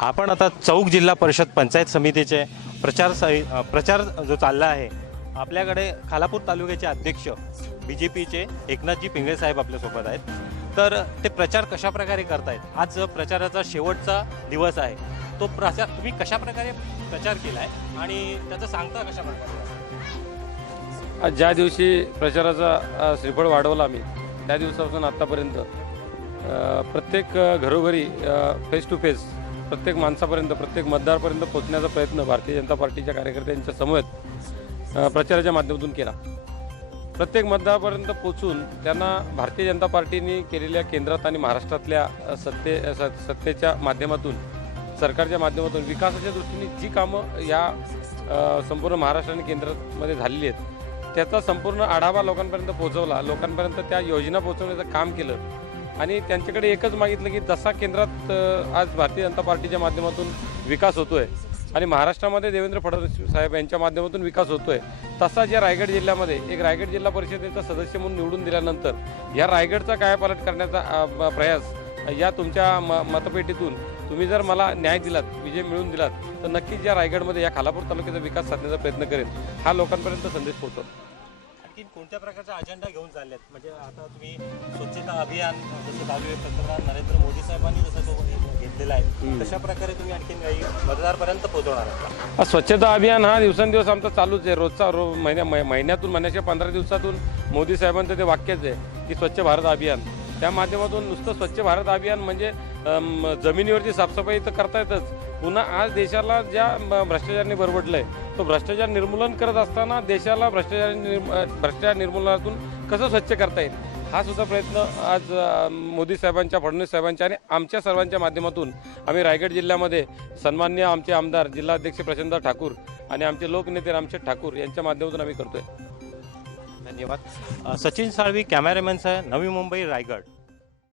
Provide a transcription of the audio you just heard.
आपण आता चौक जिल्हा परिषद पंचायत समितीचे प्रचार प्रचार जो चालला आहे आपल्याकडे खालापूर तालुक्याचे अध्यक्ष बी जे पीचे एकनाथजी पिंगळे साहेब आपल्यासोबत आहेत. तर ते प्रचार कशा प्रकारे करतायत? आज प्रचाराचा शेवटचा दिवस आहे. तो प्रचार तुम्ही कशा प्रकारे प्रचार आहे आणि त्याचं सांगता कशा प्रकारे ज्या दिवशी प्रचाराचा श्रीफळ वाढवला आम्ही त्या दिवसापासून आत्तापर्यंत प्रत्येक घरोघरी फेस टू फेस प्रत्येक माणसापर्यंत प्रत्येक मतदारपर्यंत पोहोचण्याचा प्रयत्न भारतीय जनता पार्टीच्या कार्यकर्त्यांच्या समवेत प्रचाराच्या माध्यमातून केला. प्रत्येक मतदारापर्यंत पोचून त्यांना भारतीय जनता पार्टीने केलेल्या केंद्रात आणि महाराष्ट्रातल्या सत्ते स- सत्तेच्या माध्यमातून सरकारच्या माध्यमातून विकासाच्या दृष्टीने जी कामं या संपूर्ण महाराष्ट्र आणि केंद्रामध्ये झालेली आहेत त्याचा संपूर्ण आढावा लोकांपर्यंत पोहोचवला. लोकांपर्यंत त्या योजना पोहोचवण्याचं काम केलं. आणि त्यांच्याकडे एकच मागितलं की जसा केंद्रात आज भारतीय जनता पार्टीच्या माध्यमातून विकास होतोय आणि महाराष्ट्रामध्ये देवेंद्र फडणवीस साहेब यांच्या माध्यमातून विकास होतोय तसा ज्या रायगड जिल्ह्यामध्ये एक रायगड जिल्हा परिषदेचा सदस्य म्हणून निवडून दिल्यानंतर या रायगडचा कायापालट करण्याचा प्रयास या तुमच्या म मतपेटीतून तुम्ही जर मला न्याय दिलात विजय मिळवून दिलात तर नक्कीच या रायगडमध्ये या खालापूर तालुक्याचा विकास साधण्याचा प्रयत्न करेन. हा लोकांपर्यंत संदेश पोहोचवतो. आणखी कोणत्या प्रकारचा अजेंडा घेऊन चाललेत म्हणजे आता तुम्ही स्वच्छता अभियान जसं दहावी पंतप्रधान नरेंद्र मोदी साहेबांनी जसं तो घेतलेला आहे. तशा प्रकारे तुम्ही आणखीन काही मतदारपर्यंत पोहोचवणार आहात स्वच्छता अभियान हा दिवसेंदिवस आमचा चालूच आहे. रोजचा रो महिन्या महिन्यातून महिन्याच्या पंधरा दिवसातून मोदी साहेबांचं ते वाक्यच आहे की स्वच्छ भारत अभियान. त्या माध्यमातून नुसतं स्वच्छ भारत अभियान म्हणजे जमिनीवरची साफसफाई तर करता येतच. पुन्हा आज देशाला ज्या भ्रष्टाचाराने बरबडलं आहे तो भ्रष्टाचार निर्मूलन करत असताना देशाला भ्रष्टाचार निर्म- भ्रष्टाचार निर्मूलनातून कसं स्वच्छ करता येईल? हा सुद्धा प्रयत्न आज मोदी साहेबांच्या फडणवीस साहेबांच्या आणि आमच्या सर्वांच्या माध्यमातून आम्ही रायगड जिल्ह्यामध्ये सन्मान्य आमचे आमदार जिल्हाध्यक्ष प्रचंद ठाकूर आणि आमचे लोकनेते रामशेठ ठाकूर यांच्या माध्यमातून आम्ही करतोय. धन्यवाद. सचिन साळवी कॅमेरामॅन सह नवी मुंबई रायगड.